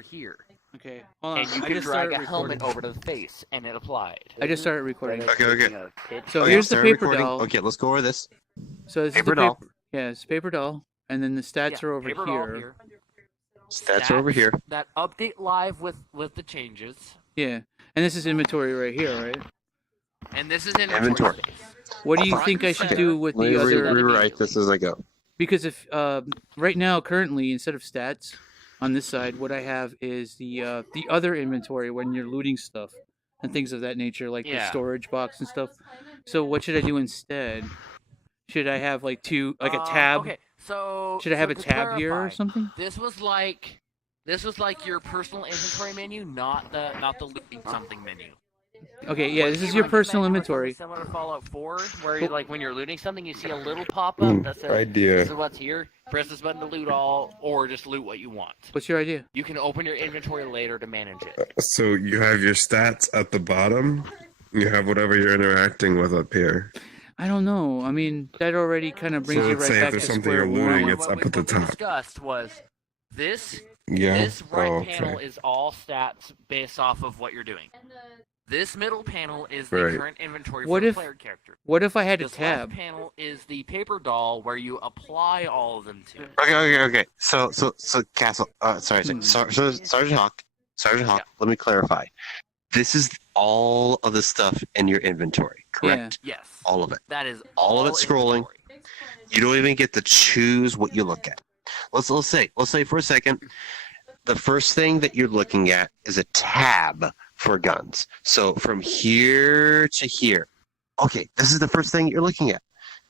here. Okay. Hold on. And you I can just drag started a recording. helmet over to the face, and it applied. I just started recording. Okay. So Okay, here's the start paper recording. doll. Okay, let's go over this. So this Paper is the doll. paper. Yeah, it's paper doll, and then the stats are over paper here. doll here. Stats are over here. That update live with the changes. Yeah, and this is inventory right here, right? And this is inventory. Space. What do you Front think and I should center. do with Let me the other? rewrite this as I go. Because if right now, currently, instead of stats on this side, what I have is the other inventory when you're looting stuff and things of that nature, like the storage box and stuff. So what should I do instead? Should I have like a tab? Okay, so should I have a to tab here or clarify, something? This was like your personal inventory menu, not the looting something menu. Okay, yeah, this is your personal inventory. Similar to Fallout 4, where you, like when you're looting something, you see a little pop-up that says, "This is what's here." Press this button to loot all, or just loot what you want. What's your idea? You can open your inventory later to manage it. So you have your stats at the bottom. You have whatever you're interacting with up here. I don't know. I mean, that already kind of brings you let's right say if back there's to something square you're looting, one. it's up at the What we top. discussed was this. Yeah. This right okay. panel is all stats based off of what you're doing. This middle panel is the current inventory for the player character. What if I had a this tab? Left panel is the paper doll where you apply all of them to. Okay. So Castle. Sergeant Hawk. Let me clarify. This is all of the stuff in your inventory, correct? Yeah. Yes. All of it. That is all of it scrolling. Inventory. You don't even get to choose what you look at. Let's say for a second, the first thing that you're looking at is a tab for guns. So from here to here. Okay, this is the first thing you're looking at.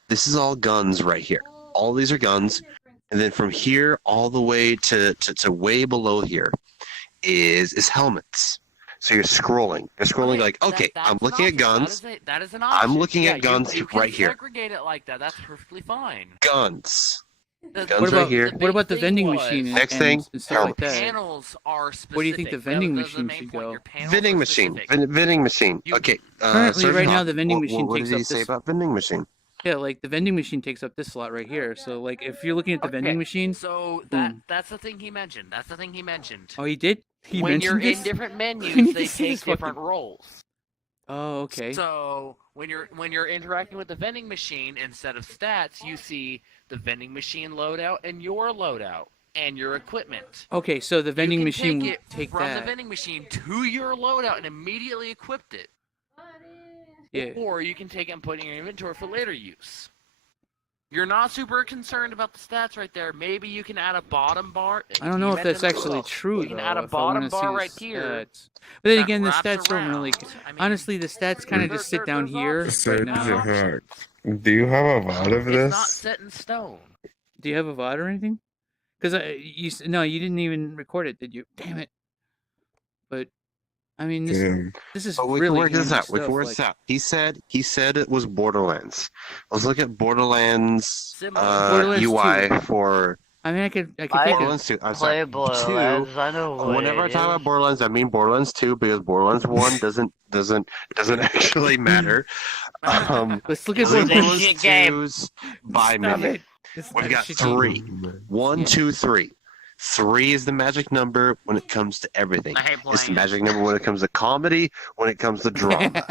This is all guns right here. All these are guns. And then from here all the way to way below here is helmets. So you're scrolling. You're scrolling like, okay, I'm looking at guns. That is an option. I'm looking at guns you right here. Segregate it like that. That's perfectly fine. Guns. What Guns about right here. what about the vending machine? Next thing, and stuff like that. Panels are specific. Where do you think the vending machine should go? Vending machine. Vending machine. Okay. Currently, right now, the vending machine what takes did up he say this. about vending machine? Yeah, like the vending machine takes up this slot right here. So, like, if you're looking at the vending machine. So that's the thing he mentioned. Oh, he did. When you're in different menus, they take different roles. Oh, okay. So when you're interacting with the vending machine, instead of stats, you see the vending machine loadout and your loadout and your equipment. Okay, so the vending machine will take from that. the vending machine to your loadout and immediately equip it. Yeah. Or you can take it and put it in your inventory for later use. You're not super concerned about the stats right there. Maybe you can add a bottom bar. I don't know if that's actually true, though. You can add a bottom bar right here. But then again, the stats don't really. Honestly, the stats kind of just sit down here right now. Do you have a VOD of this? It's not set in stone. Do you have a VOD or anything? Because no, you didn't even record it, did you? Damn it. But I mean, this is we really can work this out. stuff, We can work this out. He said it was Borderlands. Let's look at Borderlands UI 2. for. I mean, I could take Borderlands 2. I'm sorry. Borderlands. I know whenever I talk about Borderlands, I mean Borderlands 2 because Borderlands 1 doesn't actually matter. Let's look at Borderlands 2's buy menu. We've got 3. 1, 2, 3. 3 is the magic number when it comes to everything. It's the magic number when it comes to comedy, when it comes to drama.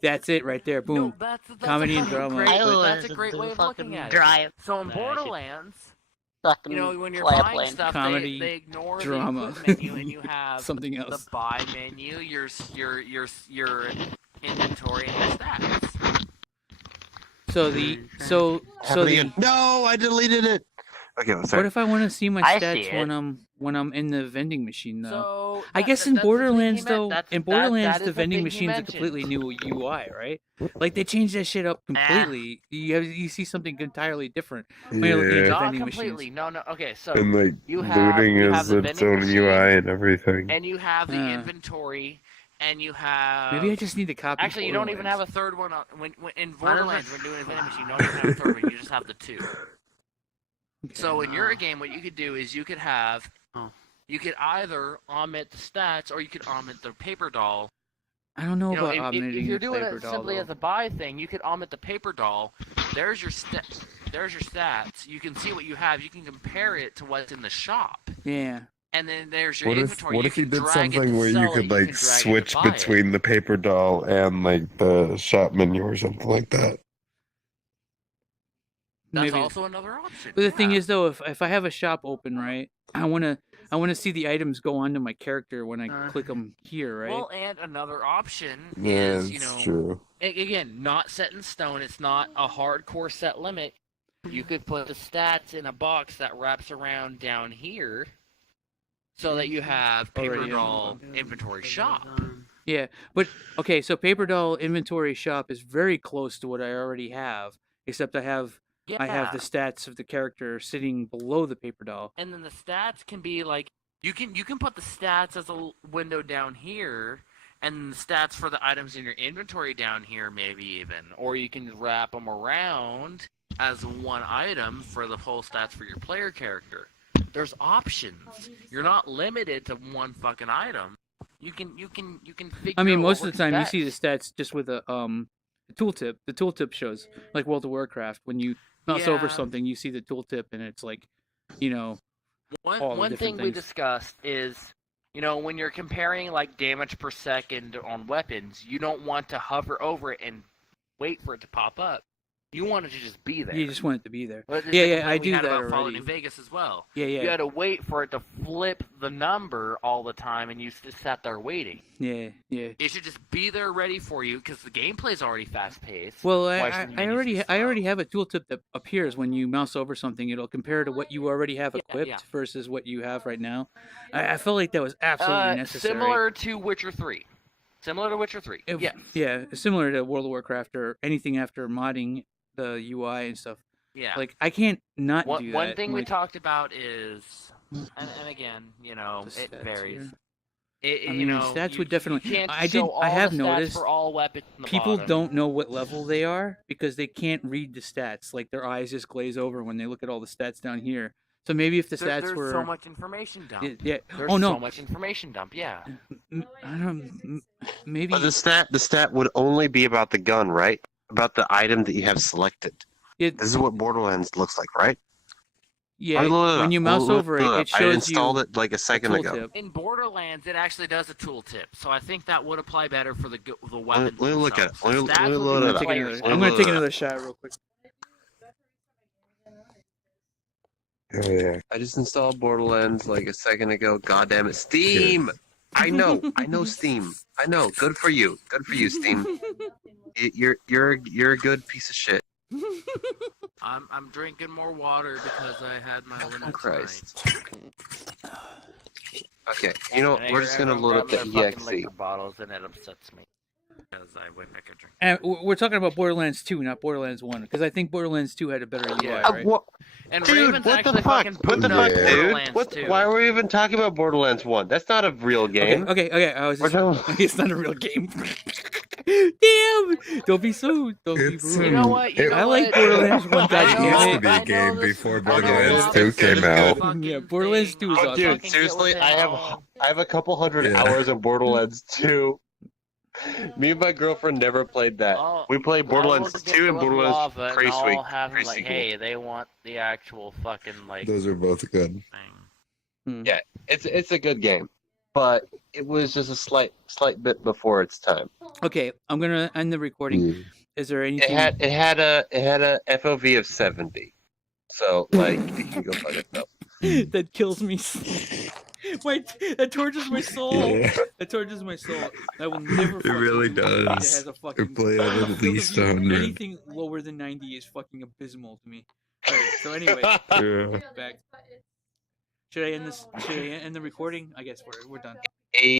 That's it right there. Boom. No, that's comedy and drama. That's a great way of looking at it. So in Borderlands, when you're buying stuff, comedy, they ignore drama, the menu, and you have something else. The buy menu, your inventory, and your stats. No, I deleted it. Okay, well, sorry. What if I want to see my stats when I'm in the vending machine though? So I guess in Borderlands though, the vending machine's a completely new UI, right? Like they changed that shit up completely. You see something entirely different when you're looking at the vending completely. machines. No. Okay, so and like looting is its own UI and everything. And you have the inventory. And you have. Maybe I just need to copy. Actually, you don't even have a third one. When in Borderlands, when doing a vending machine, you don't even have a third one. You just have the 2. Okay. So in your game, what you could do is you could either omit the stats or you could omit the paper doll. I don't know about omitting if you're the doing paper it doll, simply though. as a buy thing, you could omit the paper doll. There's your stats. You can see what you have. You can compare it to what's in the shop. Yeah. and then there's your What if inventory. what You if you can did drag it something to where you sell could it, like can drag it to switch buy it. between the paper doll and like the shop menu or something like that? That's Maybe. also another option. But the thing yeah. is, though, if I have a shop open, right, I wanna see the items go onto my character when I click them here, right? Well, and another option Yeah, is, it's true. again, not set in stone. It's not a hardcore set limit. You could put the stats in a box that wraps around down here, so that you have paper Already in. doll inventory shop. Yeah, but okay, so paper doll inventory shop is very close to what I already have, except I have the stats of the character sitting below the paper doll. And then the stats can be like you can put the stats as a window down here, and the stats for the items in your inventory down here, maybe even, or you can wrap them around as one item for the whole stats for your player character. There's options. You're not limited to one fucking item. You can figure. I mean, out most what of the time works you see the best. stats just with a tooltip. The tooltip shows, like World of Warcraft, when you mouse over Yeah. something, you see the tooltip, and it's like, you know, all the One different thing we things. discussed is, when you're comparing like damage per second on weapons, you don't want to hover over it and wait for it to pop up. You want it to just be there. You just want it to be there. But it's Yeah, the yeah, complaint I we do had that about Fallout already. New Vegas as well. Yeah, You yeah, had to wait for it to flip the number all the time, and you just sat there waiting. yeah, yeah. It should just be there ready for you because the gameplay's already fast paced. Well, I already have a tooltip that appears when you mouse over something. It'll compare to what you already have equipped yeah. versus what you have right now. I felt like that was absolutely necessary. Similar to Witcher 3. Similar to Witcher 3. Yeah. Yeah, similar to World of Warcraft or anything after modding the UI and stuff. Yeah. Like, I can't not do that. One thing we like, talked about is, and again, it stats varies. here. I mean, stats would definitely. You can't I show all have the stats noticed for all weapons on the people bottom. don't know what level they are because they can't read the stats. Like, their eyes just glaze over when they look at all the stats down here. So maybe if the stats There's were so much information dump. yeah. There's Oh no. so much information dump. Yeah. I don't. Maybe. But the stat would only be about the gun, right? About the item that you have selected. This is what Borderlands looks like, right? Yeah. When you mouse over it, it shows I installed you it like a second ago. In Borderlands, it actually does a tooltip, so I think that would apply better for the weapons. Let me look at it. themselves. Let me Stats load would it be up. players' I'm gonna take another shot real quick. Oh yeah. I just installed Borderlands like a second ago. God damn it, Steam! I know Steam. I know. Good for you. Good for you, Steam. You're a good piece of shit. I'm drinking more water because I had my limit Christ. tonight. Okay, you know, we're just gonna load up the EXE. Liquor bottles, and it upsets me because I went back and drink. And we're talking about Borderlands 2, not Borderlands 1, because I think Borderlands 2 had a better UI, right? And Dude, Raven's what the actually fuck? fucking What the booting fuck, up dude? Borderlands 2. Why are we even talking about Borderlands 1? That's not a real game. Okay. I was We're just, talking- it's not a real game. Damn! Don't be so. Don't be It's, rude. You know what? I like Borderlands 1. I It know- used to be I a know game this- before I know Borderlands this 2 came out. fucking Yeah, Borderlands 2 is thing. awesome. Dude, Fucking seriously, get I with it have all. a couple hundred Yeah. hours of Borderlands 2. Me and my girlfriend never played that. Oh, We played Borderlands I will get 2 and with Borderlands Lava, and Crazy I'll Week. have them Crazy like, Week. hey, they want the actual fucking like Those are both good. thing. Yeah, it's a good game, but it was just a slight bit before its time. Okay, I'm gonna end the recording. Is there It anything? had a FOV of 70, so like you can go fuck yourself. that kills me. That tortures my soul. Yeah. That tortures my soul. I will never. It really fucking do anything that does. has a fucking. It play at a field least of view. 100. Anything lower than 90 is fucking abysmal to me. Alright, so anyway, Yeah. back. Should I end this? Should I end the recording? I guess we're done.